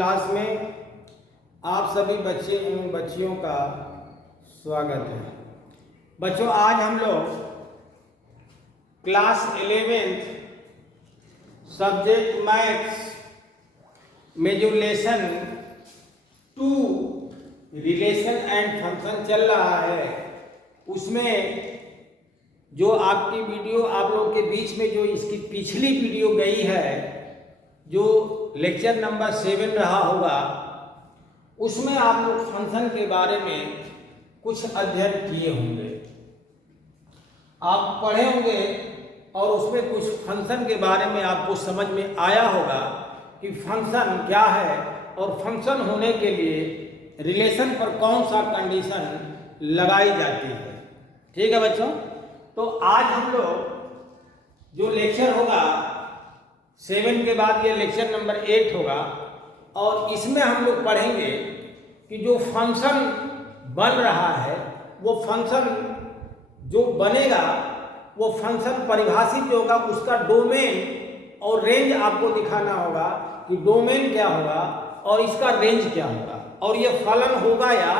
Class में आप सभी बच्चे एवं बच्चियों का स्वागत है। बच्चों, आज हम लोग क्लास 11th सब्जेक्ट मैथ्स में जो लेसन 2 रिलेशन एंड फंक्शन चल रहा है, उसमें जो आपकी वीडियो आप लोग के बीच में जो इसकी पिछली वीडियो गई है, जो लेक्चर नंबर 7 रहा होगा, उसमें आप लोग फंक्शन के बारे में कुछ अध्ययन किए होंगे, आप पढ़े होंगे और उसमें कुछ फंक्शन के बारे में आपको समझ में आया होगा कि फंक्शन क्या है और फंक्शन होने के लिए रिलेशन पर कौन सा कंडीशन लगाई जाती है। ठीक है बच्चों, तो आज हम लोग जो लेक्चर होगा 7 के बाद ये लेक्चर नंबर 8 होगा और इसमें हम लोग पढ़ेंगे कि जो फंक्शन बन रहा है वो फंक्शन जो बनेगा वो फंक्शन परिभाषित जो होगा उसका डोमेन और रेंज आपको दिखाना होगा कि डोमेन क्या होगा और इसका रेंज क्या होगा और ये फलन होगा या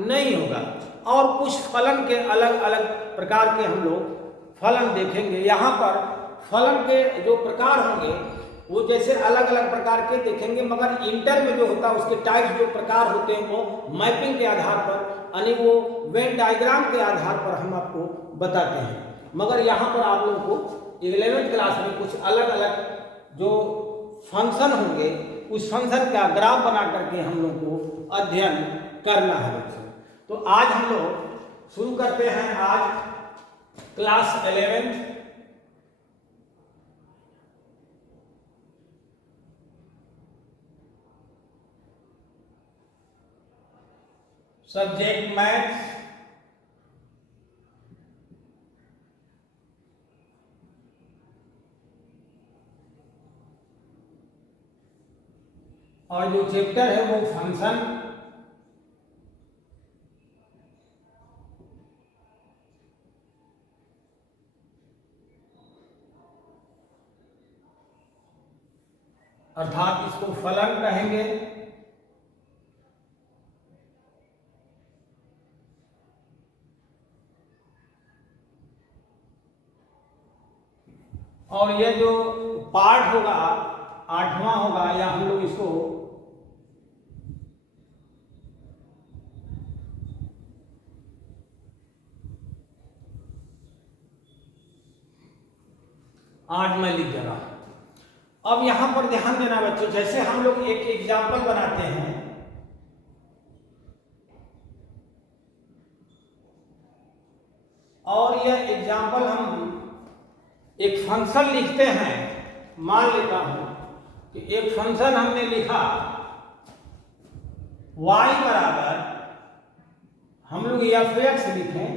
नहीं होगा, और कुछ फलन के अलग अलग प्रकार के हम लोग फलन देखेंगे। यहाँ पर फलन के जो प्रकार होंगे वो जैसे अलग अलग प्रकार के देखेंगे, मगर इंटर में जो होता है उसके टाइप जो प्रकार होते हैं वो मैपिंग के आधार पर यानी वो वेन डायग्राम के आधार पर हम आपको बताते हैं। मगर यहाँ पर आप लोगों को 11th क्लास में कुछ अलग अलग जो फंक्शन होंगे उस फंक्शन का ग्राफ बना करके हम लोग को अध्ययन करना है बच्चों। तो आज हम लोग शुरू करते हैं आज क्लास 11th सब्जेक्ट मैथ्स और जो चैप्टर है वो फंक्शन। अर्थात इसको फलन कहेंगे। और ये जो पार्ट होगा 8वां होगा, या हम लोग इसको आज मैं लिख दे रहा हूं। अब यहां पर ध्यान देना बच्चों, जैसे हम लोग एक एग्जाम्पल बनाते हैं और यह एग्जाम्पल हम एक फंक्शन लिखते हैं। मान लेता हूं कि एक फंक्शन हमने लिखा y बराबर, हम लोग f(x) लिखें,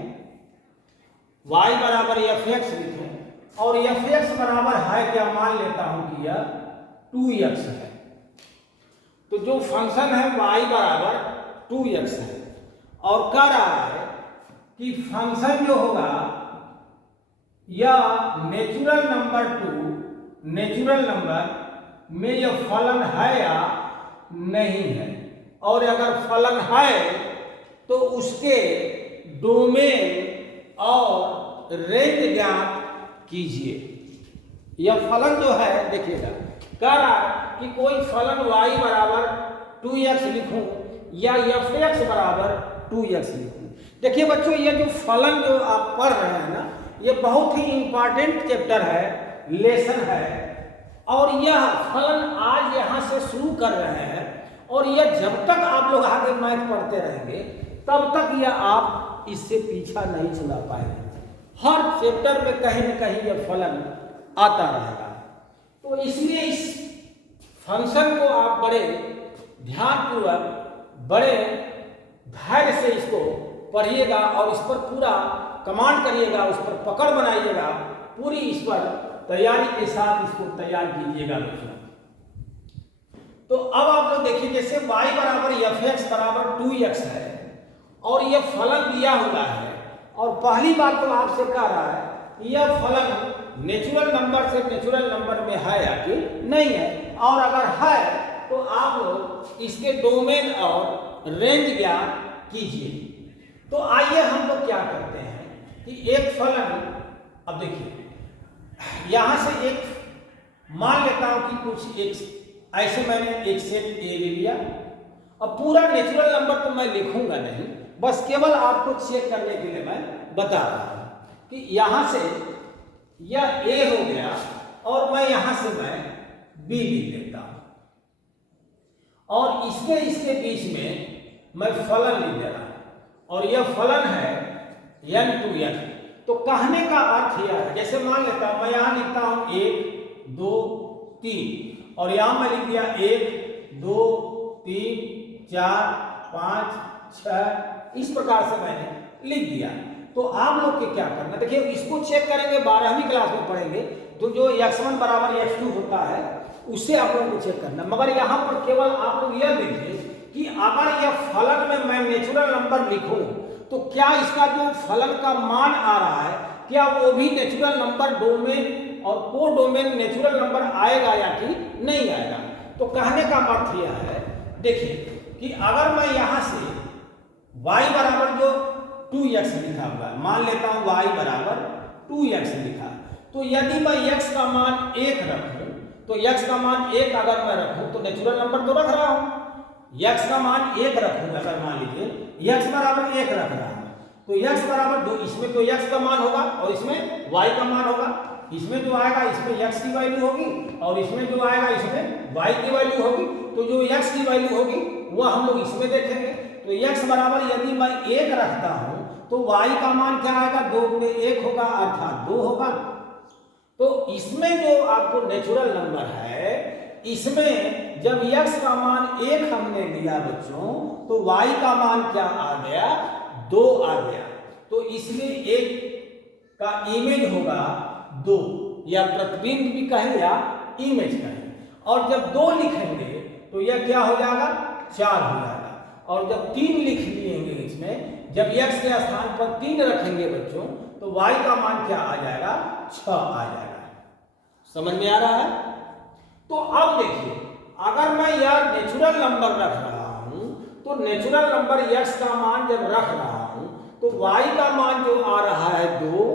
y बराबर f(x) लिखें और f(x) बराबर है क्या, मान लेता हूं कि यह 2x है। तो जो फंक्शन है y बराबर 2x है और कह रहा है कि फंक्शन जो होगा यह नेचुरल नंबर में यह फलन है या नहीं है, और अगर फलन है तो उसके डोमेन और रेंज ज्ञात कीजिए। यह फलन जो है देखिएगा, कह रहा कि कोई फलन y बराबर 2x लिखूं या f(x) बराबर 2x लिखूं। देखिए बच्चों, ये जो फलन जो आप पढ़ रहे हैं ना, ये बहुत ही इंपॉर्टेंट चैप्टर है, लेसन है, और यह फलन आज यहाँ से शुरू कर रहे हैं और यह जब तक आप लोग आगे मैथ पढ़ते रहेंगे तब तक यह आप इससे पीछा नहीं छुड़ा पाएंगे। हर चैप्टर में कहीं न कहीं यह फलन आता रहेगा। तो इसलिए इस फंक्शन को आप बड़े ध्यानपूर्वक, बड़े धैर्य से इसको पढ़िएगा और इस पर पूरा कमांड करिएगा, उस पर पकड़ बनाइएगा, पूरी इस पर तैयारी के साथ इसको तैयार कीजिएगा बच्चों। तो अब आप लोग देखिए, जैसे y बराबर f(x) बराबर 2x है और यह फलन दिया हुआ है, और पहली बात तो आपसे कह रहा है यह फलन नेचुरल नंबर से नेचुरल नंबर में है या कि नहीं है, और अगर है तो आप लोग इसके डोमेन और रेंज ज्ञात कीजिए। तो आइए हम लोग क्या करते हैं कि एक फलन, अब देखिए यहां से एक मान लेता हूं कि कुछ एक ऐसे मैंने एक सेट ए ले लिया। अब पूरा नेचुरल नंबर तो मैं लिखूंगा नहीं, बस केवल आपको चेक करने के लिए मैं बता रहा हूं कि यहां से यह ए हो गया और मैं यहां से मैं बी लिख देता हूं और इसके बीच में मैं फलन लिख दे रहा हूं और यह फलन है n to n। तो कहने का अर्थ यह है, जैसे मान लेता हूं मैं यहां लिखता हूं 1 2 3 और यहां मैं लिख दिया 1 2 3 4 5 6, इस प्रकार से मैंने लिख दिया। तो आप लोग के क्या करना, देखिए इसको चेक करेंगे 12वीं क्लास में पढ़ेंगे, तो जो x1 बराबर x2 होता है उससे आप लोगों को चेक करना। मगर यहाँ पर केवल आप लोग यह देखिए कि अगर यह फलन में मैं नेचुरल नंबर लिखूं तो क्या इसका जो फलन का मान आ रहा है क्या वो भी नेचुरल नंबर डोमेन और को डोमेन नेचुरल नंबर आएगा या कि नहीं आएगा। तो कहने का अर्थ यह है, देखिए कि अगर मैं यहां से y बराबर जो 2x लिखा हुआ है, मान लेता हूं y बराबर 2x लिखा, तो यदि मैं x का मान 1 रखूं तो x का मान 1 अगर मैं रखूं तो नेचुरल नंबर तो रख रहा हूं, x का मान 1 रखूंगा, अगर मान लीजिए x बराबर 1 रख रहा हूं तो x बराबर 2, इसमें तो x का मान होगा और इसमें y का मान होगा, इसमें जो आएगा इसमें x की वैल्यू होगी और इसमें जो आएगा इसमें y की वैल्यू होगी। तो जो x की वैल्यू होगी वह हम लोग इसमें देखेंगे। तो x बराबर यदि मैं 1 रखता हूं तो y का मान क्या आएगा, 2 गुणे 1 होगा अर्थात 2 होगा। तो इसमें जो आपको नेचुरल नंबर है, इसमें जब x का मान 1 हमने लिया बच्चों तो y का मान क्या आ गया, 2 आ गया। तो इसमें एक का इमेज होगा 2, या प्रतिबिंब भी कहें या इमेज कहें, और जब 2 लिखेंगे तो यह क्या हो जाएगा, 4 हो जाएगा। और जब 3 लिख लेंगे इसमें, जब x के स्थान पर 3 रखेंगे बच्चों तो y का मान क्या आ जाएगा, 6 आ जाएगा। समझ में आ रहा है। तो अब देखिए अगर मैं यार नेचुरल नंबर रख रहा हूं तो नेचुरल नंबर x का मान जब रख रहा हूं तो y का मान जो आ रहा है 2,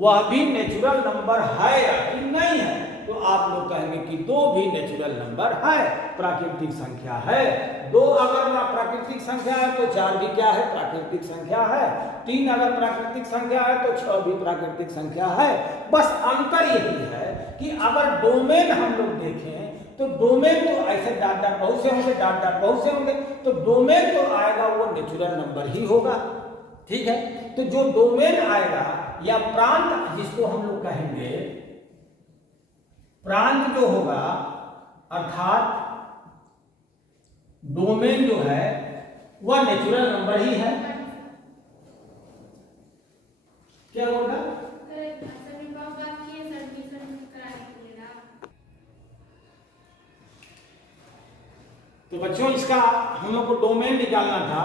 वह भी नेचुरल नंबर है या कि नहीं है। तो आप लोग कहेंगे कि 2 भी नेचुरल नंबर है, प्राकृतिक संख्या है। 2 अगर प्राकृतिक संख्या है तो 4 भी क्या है, प्राकृतिक संख्या है। 3 अगर प्राकृतिक संख्या है तो 6 भी प्राकृतिक संख्या है। बस अंतर यही है कि अगर डोमेन हम लोग देखें तो डोमेन तो ऐसे डॉट डॉट बहुत से होंगे, डॉट डॉट बहुत से होंगे, तो डोमेन तो आएगा वो नेचुरल नंबर ही होगा। ठीक है, तो जो डोमेन आएगा या प्रांत जिसको हम लोग कहेंगे, प्रांत जो होगा अर्थात डोमेन जो है वह नेचुरल नंबर ही है। क्या बोला? तो बच्चों इसका हम लोग को डोमेन निकालना था,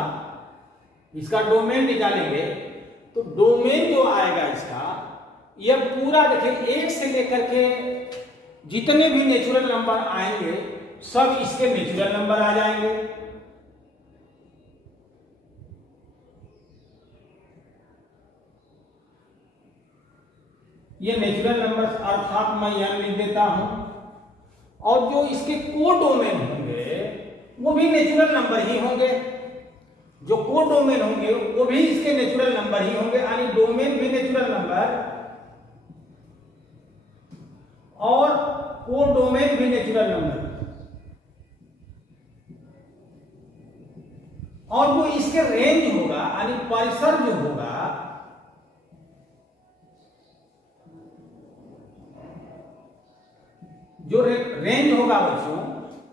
इसका डोमेन निकालेंगे तो डोमेन जो आएगा इसका, यह पूरा देखिए 1 से लेकर के जितने भी नेचुरल नंबर आएंगे सब इसके नेचुरल नंबर आ जाएंगे। ये नेचुरल नंबर अर्थात मैं यहां लिख देता हूं, और जो इसके को डोमेन होंगे वो भी नेचुरल नंबर ही होंगे। जो को डोमेन होंगे वो भी इसके नेचुरल नंबर ही होंगे, यानी डोमेन भी नेचुरल नंबर और को डोमेन भी नेचुरल नंबर, और जो इसके रेंज होगा यानी परिसर जो होगा, जो रेंज होगा बच्चों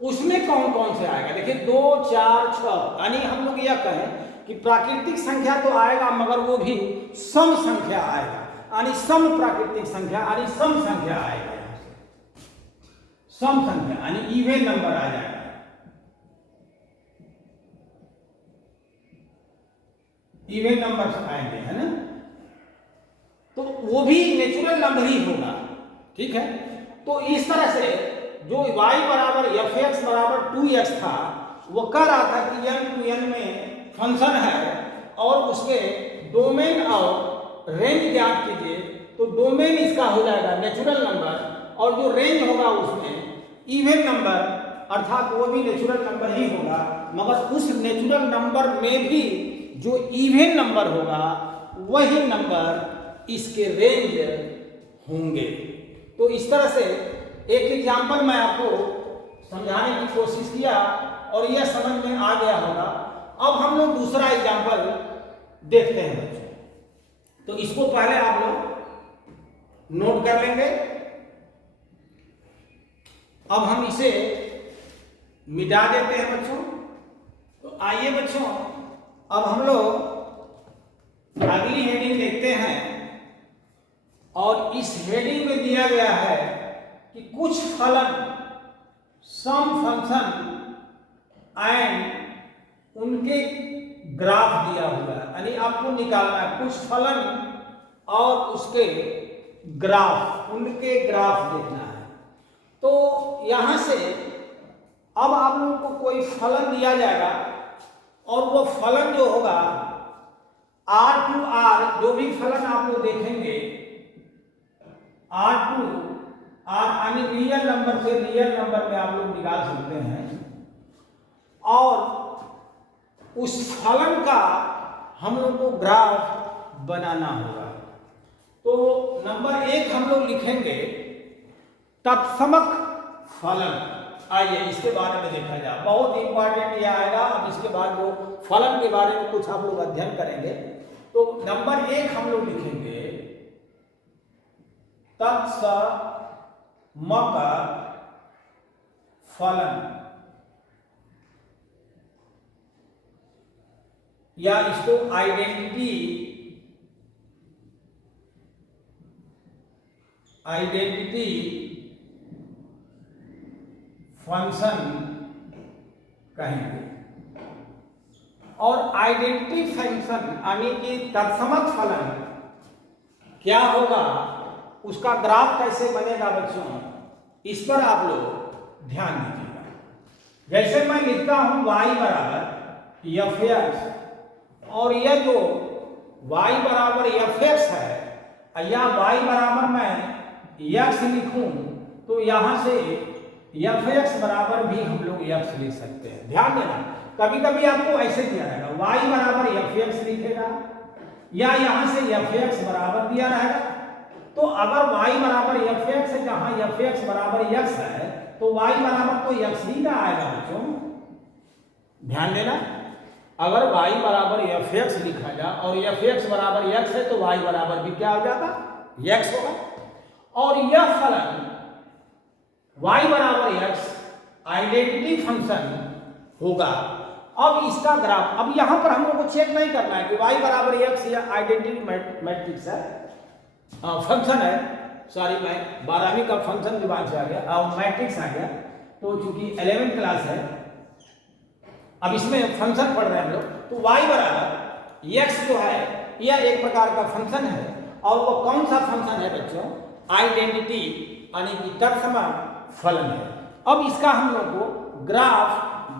उसमें कौन कौन से आएगा। देखिए 2 4 6, यानी हम लोग यह कहें कि प्राकृतिक संख्या तो आएगा मगर वो भी सम संख्या आएगा, यानी सम प्राकृतिक संख्या यानी सम संख्या आएगा, सम संख्या यानी इवन नंबर आ जाएगा। इवन नंबर आएंगे, है ना, तो वो भी नेचुरल नंबर ही होगा। ठीक है, तो इस तरह से जो y बराबर fx बराबर 2x था वो कह रहा था कि n टू n में फंक्शन है और उसके डोमेन और रेंज ज्ञात कीजिए, तो डोमेन इसका हो जाएगा नेचुरल नंबर और जो रेंज होगा उसमें इवन नंबर, अर्थात वो भी नेचुरल नंबर ही होगा, मगर उस नेचुरल नंबर में भी जो इवन नंबर होगा वही नंबर इसके रेंज होंगे। तो इस तरह से एक एग्जाम्पल मैं आपको समझाने की कोशिश किया और यह समझ में आ गया होगा। अब हम लोग दूसरा एग्जाम्पल देखते हैं बच्चों। तो इसको पहले आप लोग नोट कर लेंगे। अब हम इसे मिटा देते हैं बच्चों। तो आइए बच्चों, अब हम लोग अगली हेडिंग देखते हैं और इस हेडिंग में दिया गया है कि कुछ फलन, सम फंक्शन एंड उनके ग्राफ दिया हुआ है, यानी आपको निकालना है कुछ फलन और उसके ग्राफ, उनके ग्राफ देखना है। तो यहां से अब आप लोगों को कोई फलन दिया जाएगा और वो फलन जो होगा R टू R, जो भी फलन आप लोग देखेंगे R टू R यानी रियल नंबर से रियल नंबर में आप लोग निकाल सकते हैं और उस फलन का हम लोग को ग्राफ बनाना होगा। तो नंबर 1 हम लोग लिखेंगे तत्समक फलन। आइए इसके बारे में देखा जाए, बहुत इंपॉर्टेंट यह आएगा। अब इसके बाद जो फलन के बारे में कुछ आप लोग अध्ययन करेंगे। तो नंबर 1 हम लोग लिखेंगे तत्समक फलन, या इसको आइडेंटिटी फंक्शन कहेंगे। और आइडेंटिटी फंक्शन यानी कि तत्समक फलन क्या होगा, उसका ग्राफ कैसे बनेगा बच्चों, इस पर आप लोग ध्यान दीजिएगा। जैसे मैं लिखता हूं y बराबर fx, और यह जो y बराबर fx है या y बराबर मैं x लिखूं तो यहां से fx बराबर भी हम लोग x लिख सकते हैं। ध्यान देना, कभी कभी आपको ऐसे दिया रहेगा y बराबर fx लिखेगा या यहां से fx बराबर दिया रहेगा। तो अगर y बराबर fx है, जहां fx बराबर x है, तो y बराबर तो x ही ना आएगा बच्चों। ध्यान देना, अगर y बराबर fx लिखा जाए और fx बराबर x है तो y बराबर भी क्या हो जाता, x होगा। और यह फलन y बराबर x आइडेंटिटी फंक्शन होगा। अब इसका ग्राफ, अब यहां पर हम लोग को चेक नहीं करना है कि y बराबर x या आइडेंटिटी मैट्रिक्स है, फंक्शन है, सॉरी मैं 12वीं का फंक्शन दिमाग से आ गया और मैट्रिक्स आ गया। तो चूंकि 11th क्लास है, अब इसमें फंक्शन पढ़ रहे हैं हम लोग। तो y बराबर x जो है यह एक प्रकार का फंक्शन है, और वो कौन सा फंक्शन है बच्चों, आइडेंटिटी यानी कि तत्समक फलन है। अब इसका हम लोग को ग्राफ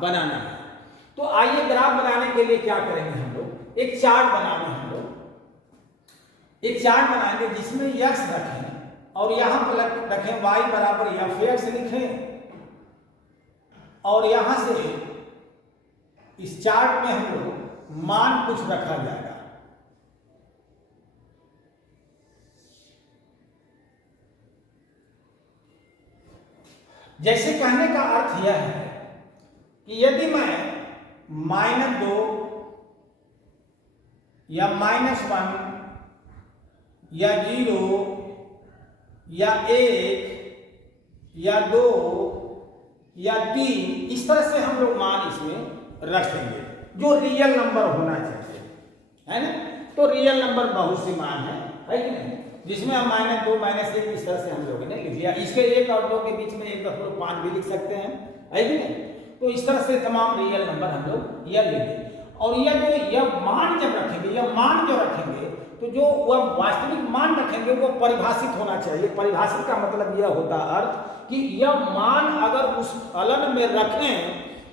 बनाना है। तो आइए ग्राफ बनाने के लिए क्या करेंगे, हम लोग एक चार्ट बनाएंगे। हम लोग एक चार्ट बनाएंगे जिसमें x रखें और यहां पर रखें y बराबर fx लिखें, और यहां से इस चार्ट में हम लोग मान कुछ रखा जाएगा। जैसे कहने का अर्थ यह है कि यदि मैं -2 या -1 या 0 या 1 या 2 या 3 इस तरह से हम लोग मान इसमें रखेंगे, जो रियल नंबर होना चाहिए, है ना। तो रियल नंबर बहुत सी मान है कि नहीं, जिसमें हम -2 -1 इस तरह से हम लोगों ने लिख लिया। इसके 1 और 2 के बीच में 1.5 भी लिख सकते हैं, है कि नहीं। तो इस तरह से तमाम रियल नंबर हम लोग यह लिखेंगे। और यह मान जब रखेंगे, यह मान जो रखेंगे, तो जो वह वास्तविक मान रखेंगे वो परिभाषित होना चाहिए। परिभाषित का मतलब यह होता है अर्थ कि यह मान अगर उस फलन में रखें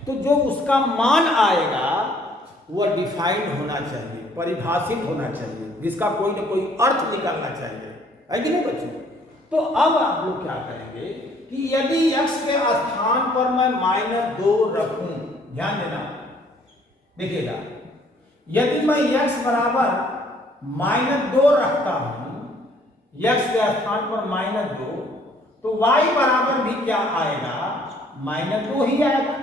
तो जो उसका मान आएगा वह डिफाइंड होना चाहिए, परिभाषित होना चाहिए, जिसका कोई ना कोई अर्थ निकलना चाहिए, है कि नहीं बच्चों? तो अब आप लोग क्या करेंगे कि यदि x के स्थान पर मैं -2 रखूं, ध्यान देना, देखिएगा, यदि मैं x बराबर -2 रखता हूं, x के स्थान पर -2, तो y बराबर भी क्या आएगा? -2 ही आएगा।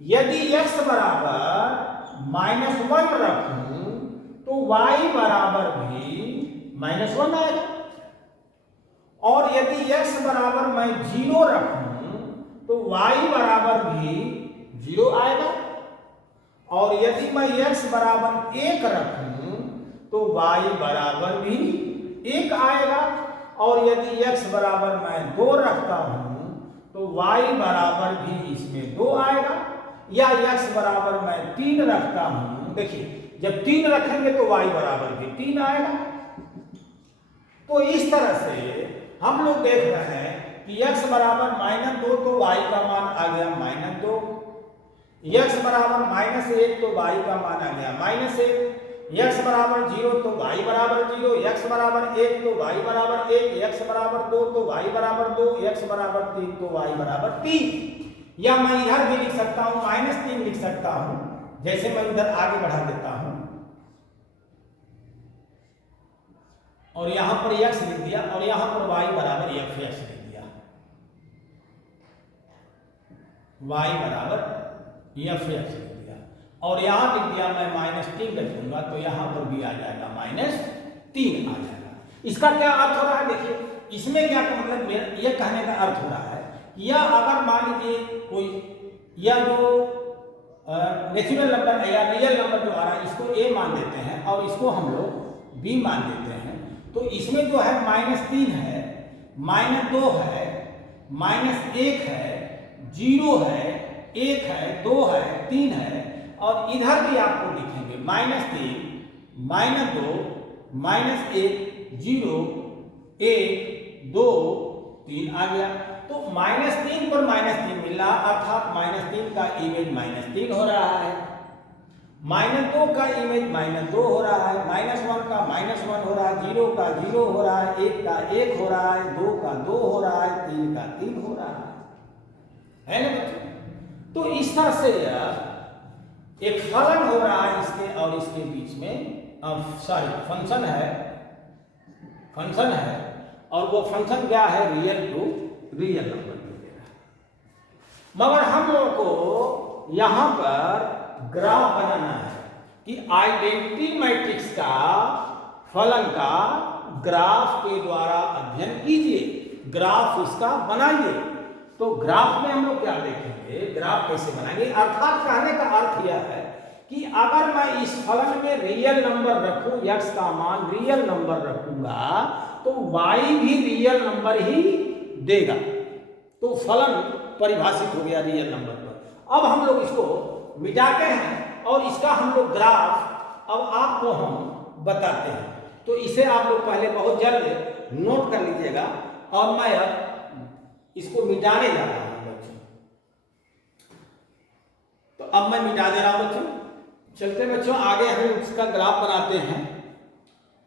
यदि x बराबर -1 रखूं तो y बराबर भी -1 आएगा। और यदि x बराबर मैं 0 रखूं तो y बराबर भी 0 आएगा। और यदि मैं x बराबर 1 रखूं तो y बराबर भी 1 आएगा। और यदि x बराबर मैं 2 रखता हूं तो y बराबर भी इसमें 2 आएगा। या x बराबर मैं 3 रखता हूं, देखिए जब 3 रखेंगे तो y बराबर भी 3 आएगा। तो इस तरह से हम लोग देख रहे हैं कि x बराबर -2 तो y का मान आ गया -2, x बराबर -1 तो y का मान आ गया -1, x बराबर 0 तो y बराबर 0, x बराबर 1 तो y बराबर 1, x बराबर 2 तो y बराबर 2, x बराबर 3 तो y बराबर 3। या मैं इधर भी लिख सकता हूं, -3 लिख सकता हूं, जैसे मैं इधर आगे बढ़ा देता हूं और यहां पर x लिख दिया और यहां पर y बराबर fx लिख दिया, y बराबर fx लिख दिया। और यहां लिख दिया मैं -3 रखूंगा तो यहां पर भी आ जाएगा -3 आ जाएगा। इसका क्या अर्थ हो रहा है? देखिए इसमें क्या का मतलब यह कहने का अर्थ हो रहा है, या अगर मान लीजिए कोई या जो नेचुरल नंबर है या रियल नंबर जो आ रहा है इसको a मान देते हैं और इसको हम लोग b मान देते हैं, तो इसमें जो है -3 है, -2 है, -1 है, 0 है, 1 है, 2 है, 3 है। और इधर भी आपको लिखेंगे -3, -2, -1, 0, 1, 2, 3 आ गया। तो -3 पर -3 मिल रहा, अर्थात -3 का इमेज -3 हो रहा है, -2 का इमेज -2 हो रहा है, -1 का -1 हो रहा है, 0 का 0 हो रहा है, 1 का 1 हो रहा है, 2 का 2 हो रहा है, 3 का 3 हो रहा है ना बच्चों? तो इस तरह से एक फलन हो रहा है इसके और इसके बीच में, फंक्शन है और वो फंक्शन क्या है? रियल टू रियल नंबर मिलेगा। मगर हम लोगों को यहां पर ग्राफ बनाना है कि आइडेंटिटी मैट्रिक्स का फलन का ग्राफ के द्वारा अध्ययन कीजिए, ग्राफ इसका बनाइए। तो ग्राफ में हम लोग क्या देखेंगे, ग्राफ कैसे बनाएंगे? अर्थात कहने का अर्थ यह है कि अगर मैं इस फलन में रियल नंबर रखूं, x का मान रियल नंबर रखूंगा तो y भी रियल नंबर ही देगा। तो फलन परिभाषित हो गया रियल नंबर पर। अब हम लोग इसको मिटाते हैं और इसका हम लोग ग्राफ अब आपको हम बताते हैं। तो इसे आप लोग पहले बहुत जल्द नोट कर लीजिएगा और मैं अब इसको मिटाने जा रहा हूं बच्चों। तो अब मैं मिटा दे रहा हूं बच्चों। चलते बच्चों आगे हम इसका ग्राफ बनाते हैं।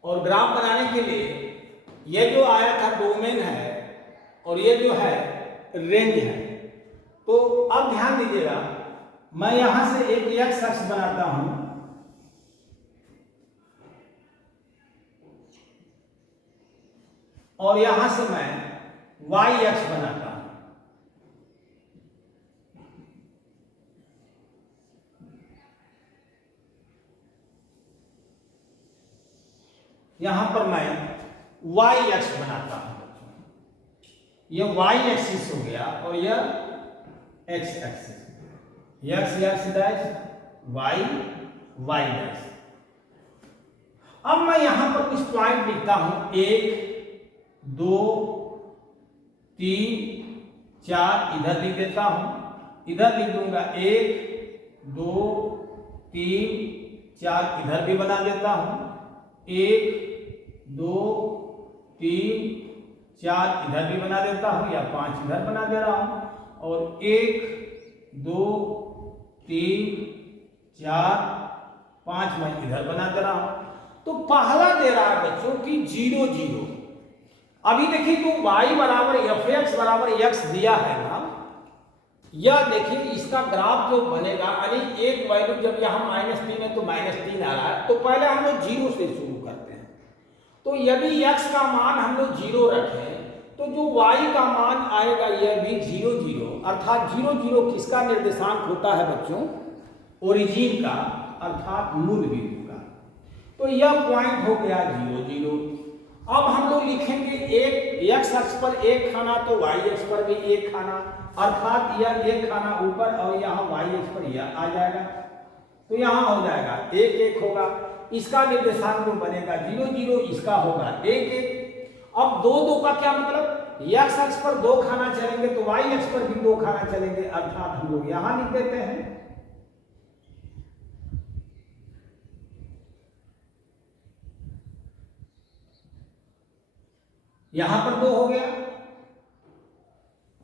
और ग्राफ बनाने के लिए ये जो आया था डोमेन है और ये जो है रेंज है। तो अब ध्यान दीजिएगा, मैं यहां से एक एक्स अक्ष बनाता हूं और यहां से मैं वाई अक्ष बनाता हूं। यहां पर मैं वाई अक्ष बनाता हूं। यह वाई एक्सिस हो गया और यह X axis, X X dash Y Y dash. अब मैं यहां पर कुछ पॉइंट लिखता हूं, 1 2 3 4 इधर लिख देता हूं। इधर लिख दूंगा 1 2 3 4 इधर भी बना देता हूं। 1 2 3 4 इधर भी बना देता हूँ या 5 इधर बना दे रहा हूँ, और 1 2 3 4 5 मैं इधर बना दे रहा हूँ। तो पहला दे रहा है बच्चों की 0 0। अभी देखिए तो y बराबर fx बराबर x दिया है ना, यह देखिए इसका ग्राफ जो बनेगा, यानी एक वैल्यू जब यहाँ -3 है तो -3 आ रहा है, तो पहले हम लोग 0 से शुरू करते हैं। तो यदि x का मान हम लोग 0 रखें तो जो y का मान आएगा यह भी 0 0, अर्थात 0 0 किसका निर्देशांक होता है बच्चों? ओरिजिन का, अर्थात मूल बिंदु का। तो यह पॉइंट हो गया 0 0। अब हम लोग लिखेंगे एक x अक्ष पर एक खाना तो y अक्ष पर भी एक खाना, अर्थात यह एक खाना ऊपर और यहाँ y अक्ष पर यह आ जाएगा। तो यहाँ हो जाएगा 1 1 होगा, इसका निर्देशांक जो बनेगा 0 0, इसका होगा 1 1। अब 2 2 का क्या मतलब? x अक्ष पर 2 खाना चलेंगे तो y अक्ष पर भी 2 खाना चलेंगे, अर्थात हम लोग यहाँ लिख देते हैं। यहां पर 2 हो गया,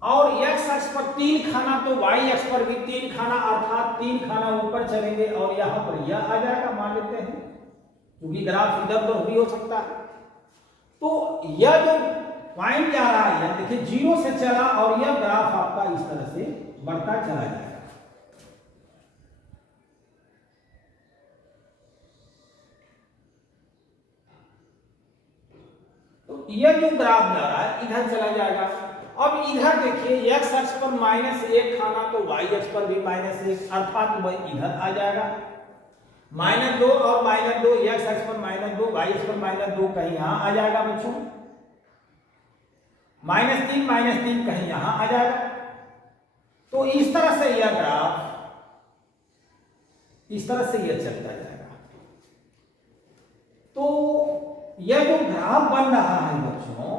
और x अक्ष पर 3 खाना तो y अक्ष पर भी 3 खाना, अर्थात 3 खाना ऊपर चलेंगे और यहां पर यह आ जाएगा, मान लेते हैं, क्योंकि ग्राफ इधर उधर भी हो सकता है। तो यह जो पॉइंट जा रहा है, देखिए 0 से चला और यह ग्राफ आपका इस तरह से बढ़ता चला जाएगा। यह जो ग्राफ जा रहा है इधर चला जाएगा। अब इधर देखिए x अक्ष पर -1 खाना तो y अक्ष पर भी -1, अर्थात वह इधर आ जाएगा। -2 और -2, x अक्ष पर -2 y अक्ष पर -2 कहीं यहाँ आ जाएगा बच्चों। -3 कहीं यहाँ आ जाएगा। तो इस तरह से यह ग्राफ, इस तरह से यह चलता जाएगा। तो यह जो ग्राफ बन रहा है बच्चों,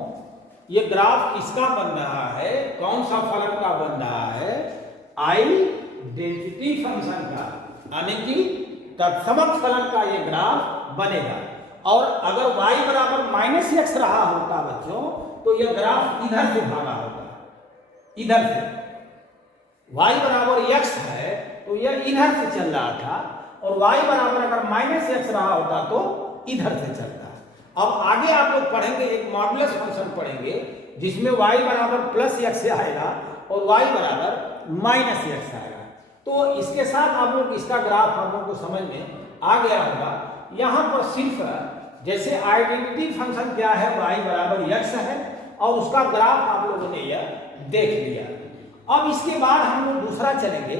यह ग्राफ किसका बन रहा है? कौन सा फलन का बन रहा है? आइडेंटिटी फंक्शन का, यानी कि तत्समक फलन का यह ग्राफ बनेगा। और अगर y बराबर -x रहा होता बच्चों तो यह ग्राफ इधर से भागा होता, इधर से। y बराबर x है तो यह इधर से चल रहा था, और y बराबर अगर -x रहा होता तो इधर से चलता। अब आगे आप लोग पढ़ेंगे, एक मॉडुलस फंक्शन पढ़ेंगे जिसमें y बराबर +x आएगा और y बराबर -x आएगा। तो इसके साथ आप लोग इसका ग्राफ आप लोगों को समझ में आ गया होगा। यहाँ पर सिर्फ जैसे आइडेंटिटी फंक्शन क्या है, y बराबर x है, और उसका ग्राफ आप लोगों ने यह देख लिया। अब इसके बाद हम लोग दूसरा चलेंगे,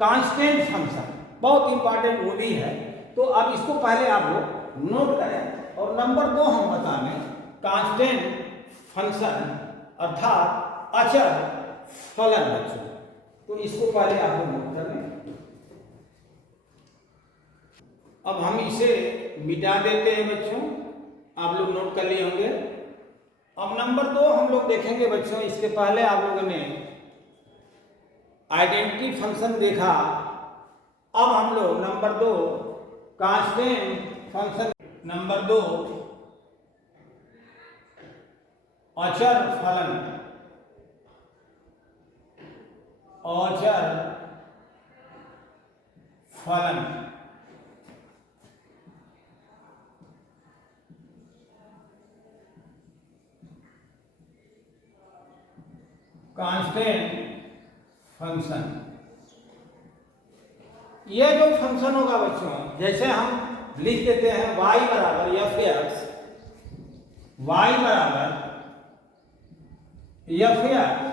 कांस्टेंट फंक्शन, बहुत इंपॉर्टेंट वो भी है। तो अब इसको पहले आप लोग नोट करें। और नंबर 2 हम बता दें, कांस्टेंट फंक्शन अर्थात अचर फलन बच्चों। तो इसको पहले आप लोग नोट कर लें। अब हम इसे मिटा देते हैं बच्चों, आप लोग नोट कर लिए होंगे। अब नंबर 2 हम लोग देखेंगे बच्चों। इसके पहले आप लोगों ने आइडेंटिटी फंक्शन देखा, अब हम लोग नंबर 2 कांस्टेंट फंक्शन, नंबर 2 अचर फलन, अचर फलन। कांस्टेंट फंक्शन, यह जो फंक्शन होगा बच्चों, जैसे हम लिख देते हैं y बराबर fx, y बराबर fx,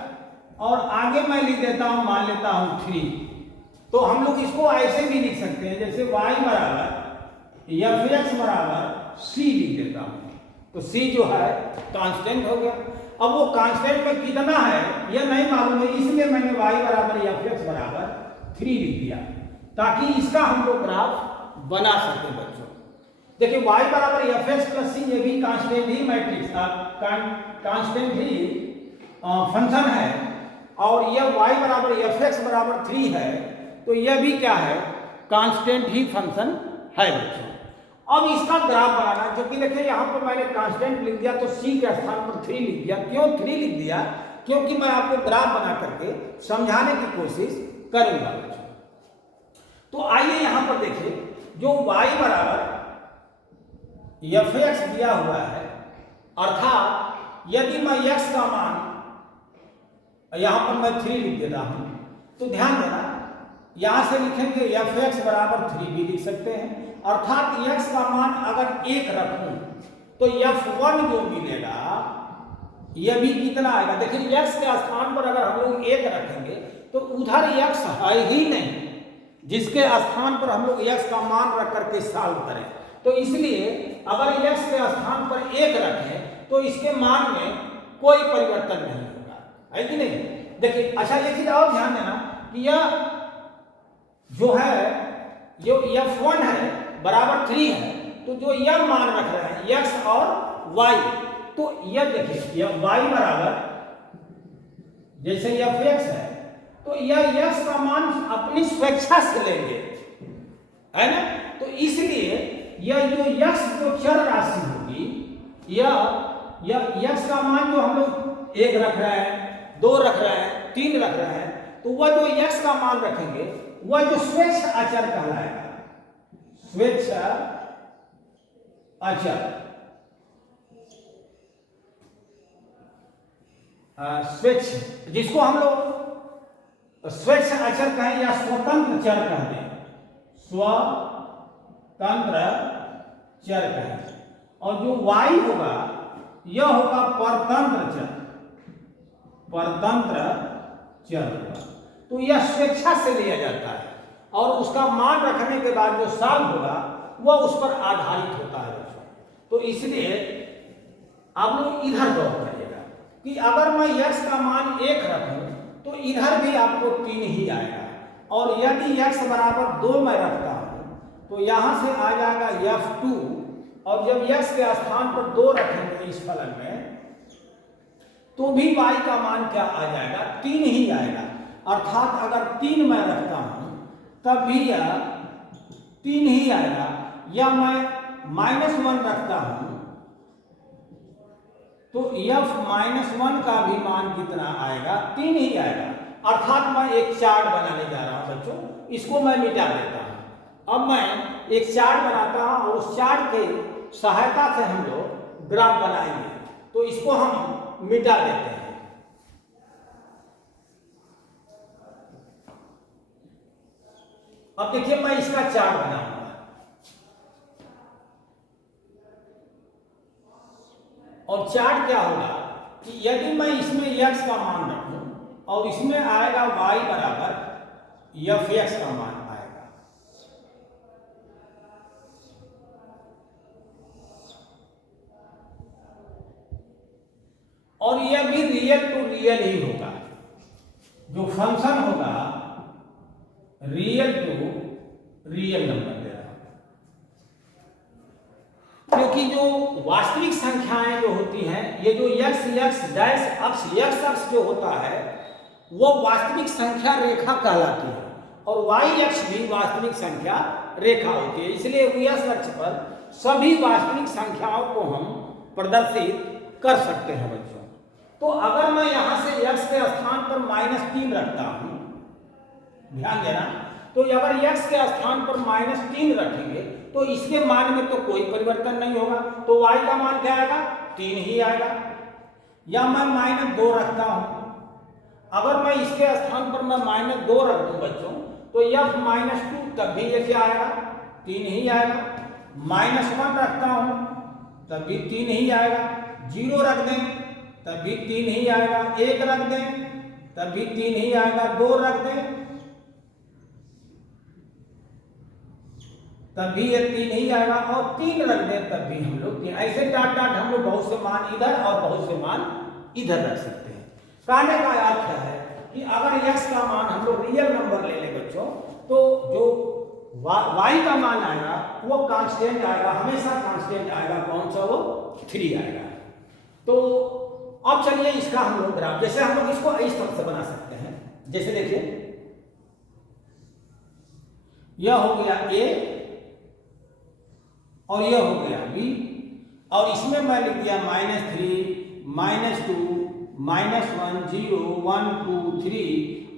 और आगे मैं लिख देता हूं, मान लेता हूं 3। तो हम लोग इसको ऐसे भी लिख सकते हैं, जैसे y बराबर fx बराबर c लिख देता हूं। तो c जो है कांस्टेंट हो गया। अब वो कांस्टेंट में कितना है यह नहीं मालूम है, इसलिए मैंने y बराबर fx बराबर 3 लिख दिया, ताकि इसका हम लोग ग्राफ बना सकते हैं बच्चों। देखिए y बराबर fx प्लस c, ये भी कांस्टेंट ही मैट्रिक्स, कांस्टेंट ही फंक्शन है, और यह y बराबर fx बराबर 3 है, तो यह भी क्या है? कांस्टेंट ही फंक्शन है बच्चों। अब इसका ग्राफ बनाना, क्योंकि देखिए यहाँ पर मैंने कांस्टेंट लिख दिया तो सी के स्थान पर 3 लिख दिया। क्यों 3 लिख दिया? क्योंकि मैं आपको ग्राफ बना करके समझाने की कोशिश करूंगा। तो आइए यहाँ पर देखिए, जो y बराबर f(x) दिया हुआ है, अर्थात यदि मैं x का मान, यहाँ पर मैं 3 लिख देता हूं, तो ध्यान देना यहां से लिखेंगे f(x) बराबर 3 भी लिख सकते हैं। अर्थात x का मान अगर 1 रखूं तो f1 जो मिलेगा यह भी कितना आएगा? देखिए x के स्थान पर अगर हम लोग 1 रखेंगे तो उधर x है ही नहीं, जिसके स्थान पर हम लोग x का मान रख करके सॉल्व करें। तो इसलिए अगर x के स्थान पर 1 रखें तो इसके मान में कोई परिवर्तन नहीं होगा, है कि नहीं? देखिए अच्छा ये चीज और ध्यान देना कि यह जो है जो f1 है बराबर 3 है, तो जो यह मान रख रहे हैं x और y, तो यह देखिए यह y बराबर जैसे f(x) है तो यह x का मान अपनी स्वेच्छा से लेंगे, है ना? तो इसलिए यह जो x जो चर राशि होगी, यह x का मान जो हम लोग 1 रख रहे हैं, 2 रख रहे हैं, 3 रख रहे हैं, तो वह जो x का मान रखेंगे वह जो स्वेच्छ अचर कहलाएगा, स्वेच्छ अचर, स्वेच्छ, जिसको हम लोग स्वेच्छ अचर कहें या स्वतंत्र चर कहते हैं, स्वतंत्र चर कहें। और जो y होगा यह होगा परतंत्र चर, परतंत्र चर होगा। तो यह स्वेच्छा से लिया जाता है और उसका मान रखने के बाद जो सॉल्व होगा वह उस पर आधारित होता है बच्चों। तो इसलिए आप लोग इधर गौर करिएगा कि अगर मैं x का मान 1 रखूं तो इधर भी आपको 3 ही आएगा, और यदि x बराबर 2 मैं रखता हूं तो यहां से आ जाएगा f2, और जब x के स्थान पर 2 रखेंगे इस फलन में तो भी y का मान क्या आ जाएगा? 3 ही आएगा। अर्थात अगर 3 मैं रखता हूं तब भी यह 3 ही आएगा, या मैं -1 रखता हूं तो f-1 का भी मान कितना आएगा? 3 ही आएगा। अर्थात मैं एक चार्ट बनाने जा रहा हूं बच्चों, इसको मैं मिटा देता हूं। अब मैं एक चार्ट बनाता हूं और उस चार्ट के सहायता से हम लोग ग्राफ बनाएंगे, तो इसको हम मिटा देते हैं। अब देखिए मैं इसका चार्ट बनाऊंगा, और चार्ट क्या होगा कि यदि मैं इसमें x का मान रखूं और इसमें आएगा y बराबर f(x) का मान आएगा, और यह भी रियल टू रियल ही होगा। जो फंक्शन होगा रियल टू रियल नंबर दे रहा है, क्योंकि जो वास्तविक संख्याएं जो होती हैं, ये जो x डैश अक्ष x अक्ष जो होता है वो वास्तविक संख्या रेखा कहलाती है, और y अक्ष भी वास्तविक संख्या रेखा होती है। इसलिए x अक्ष पर सभी वास्तविक संख्याओं को हम प्रदर्शित कर सकते हैं बच्चों। तो अगर मैं यहां से x के स्थान पर -3 रखता हूं, ध्यान देना, तो अगर x के स्थान पर -3 रखेंगे तो इसके मान में तो कोई परिवर्तन नहीं होगा, तो y का मान क्या आएगा? 3 ही आएगा। या मैं -2 रखता हूं, अगर मैं इसके स्थान पर मैं -2 रख दूं बच्चों तो f-2 तब भी ये क्या आएगा? 3 ही आएगा। -1 रखता हूं तब भी 3 ही आएगा। 0 रख दें तब भी 3 ही आएगा। 1 रख दें तब भी 3 ही आएगा। 2 रख दें तब भी ये 3 ही आएगा, और 3 रख दें तब भी हम लोग 3। ऐसे डाट डाट हम लोग बहुत से मान इधर और बहुत से मान इधर रख सकते हैं। कहने का अर्थ है कि अगर x का मान हम लोग रियल नंबर ले लें बच्चों, तो जो y का मान आएगा वो कांस्टेंट आएगा, हमेशा कांस्टेंट आएगा। कौन सा? वो 3 आएगा। तो अब चलिए इसका हम लोग ग्राफ, जैसे हम लोग इसको इस तरह से बना सकते हैं, जैसे देखिए यह हो गया a और यह हो गया b, और इसमें मैं लिख दिया -3 -2 -1 0 1 2 3,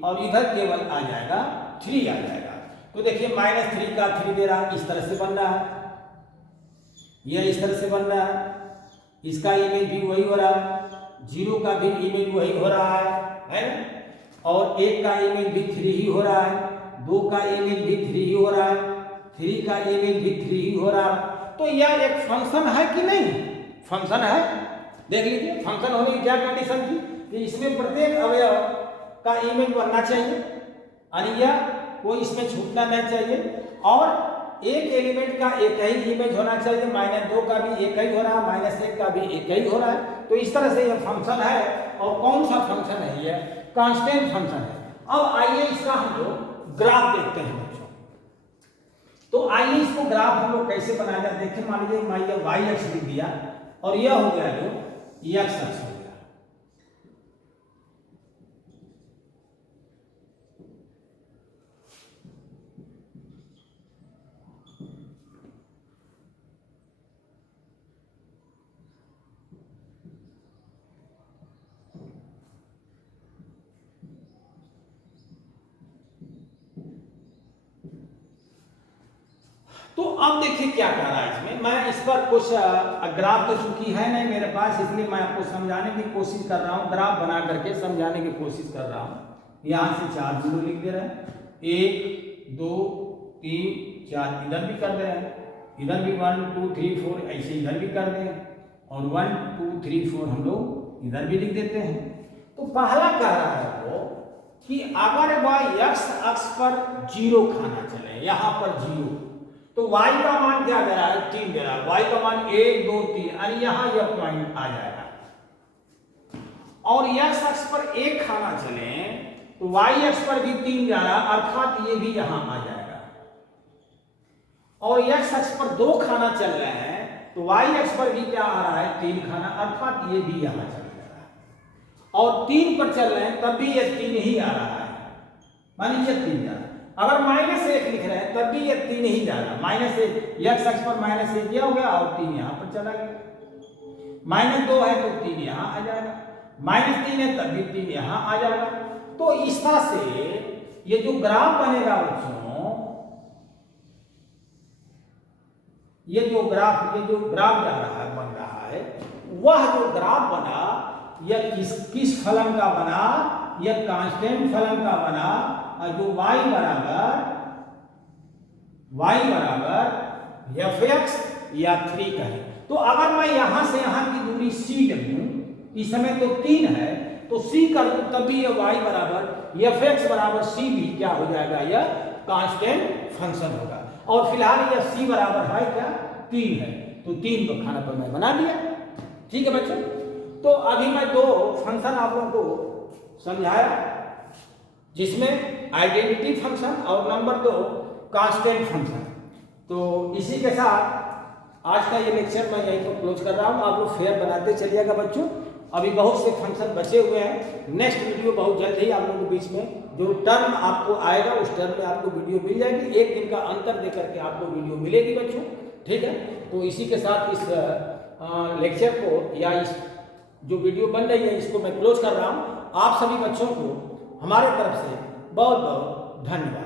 और इधर केवल आ जाएगा 3 आ जाएगा। तो देखिए -3 का 3 दे रहा है, इस तरह से बन रहा है, यह इस तरह से बन रहा है, इसका इमेज भी वही हो रहा है, 0 का भी इमेज वही हो रहा है ना, और 1 का इमेज भी 3 ही हो रहा है, 2 का इमेज भी 3 ही हो रहा है, 3 का इमेज भी 3 ही हो रहा है। तो यह एक फंक्शन है कि नहीं? फंक्शन है। देख लीजिए फंक्शन होने की क्या कंडीशन थी कि इसमें प्रत्येक अवयव का इमेज बनना चाहिए, यानी यह कोई इसमें छूटना नहीं चाहिए, और एक एलिमेंट का एक ही इमेज होना चाहिए, -2 का भी एक ही हो रहा है, -1 का भी एक ही हो रहा है। तो इस तरह से यह फंक्शन है। और कौन सा फंक्शन है? यह कांस्टेंट फंक्शन है। अब आइए इसका हम लोग ग्राफ देखते हैं बच्चों। तो आइए इसको ग्राफ हम लोग कैसे बनाया जाए। देखिए मान लीजिए मैं ये वाई अक्ष लिख दिया और यह हो गया जो एक्स अक्ष हो गया। तो अब देखिए क्या कर रहा है इसमें। मैं इस पर कुछ ग्राफ तो चूंकि है नहीं मेरे पास, इसलिए मैं आपको समझाने की कोशिश कर रहा हूँ, ग्राफ बना करके समझाने की कोशिश कर रहा हूँ। यहाँ से 4 जीरो लिख दे रहे हैं, 1 2 3 4 इधर भी कर दे रहे हैं, इधर भी 1 2 3 4 ऐसे इधर भी कर दें, और 1 2 3 4 हम लोग इधर भी लिख देते हैं। तो पहला कह रहा है वो कि अगर वह एक्स अक्ष पर 0 खाना चले, यहाँ पर 0, तो y का मान क्या दे रहा है? 3 दे रहा है। y का मान 1 2 3, यानी यहां यह पॉइंट आ जाएगा। और x अक्ष पर 1 खाना चले तो y अक्ष पर भी 3 जा रहा है, अर्थात ये भी यहां आ जाएगा। और x अक्ष पर 2 खाना चल रहे हैं तो y अक्ष पर भी क्या आ रहा है? 3 खाना, अर्थात ये भी यहां चल रहा है। और 3 पर चल रहे हैं तब भी ये 3 ही आ रहा है, मान लीजिए 3 जा रहा है। अगर -1 लिख रहे हैं तब भी ये 3 ही जा रहा है। -1 x अक्ष पर -1 यह हो गया और 3 यहाँ पर चला गया। -2 है तो 3 यहाँ आ जाएगा, -3 है तब भी 3 यहाँ आ जाएगा। तो इस तरह से ये जो ग्राफ बनेगा बच्चों, ये जो ग्राफ जा रहा है, बन रहा है, वह जो ग्राफ बना यह किस फलन का बना? यह कांस्टेंट फलन का बना, जो y बराबर fx या 3 कहे। तो अगर मैं यहां से यहां की दूरी c लूं, इस समय तो 3 है, तो c कर दूं तब भी यह y बराबर fx बराबर c भी क्या हो जाएगा? यह कांस्टेंट फंक्शन होगा। और फिलहाल यह c बराबर है क्या? 3 है, तो 3 को खाना पर मैं बना दिया। ठीक है बच्चों, तो अभी मैं 2 फंक्शन आप लोगों को समझाया, जिसमें आइडेंटिटी फंक्शन और नंबर 2 कांस्टेंट फंक्शन। तो इसी के साथ आज का ये लेक्चर मैं यहीं पर क्लोज कर रहा हूँ। आप लोग फेयर बनाते चलिएगा बच्चों, अभी बहुत से फंक्शन बचे हुए हैं। नेक्स्ट वीडियो बहुत जल्द ही आप लोगों के बीच में जो टर्म आपको आएगा उस टर्म में आपको वीडियो मिल जाएगी। 1 दिन का अंतर देकर के आपको वीडियो मिलेगी बच्चों, ठीक है। तो इसी के साथ इस लेक्चर को या इस जो वीडियो बन रही है इसको मैं क्लोज कर रहा हूँ। आप सभी बच्चों को हमारे तरफ से बहुत बहुत धन्यवाद।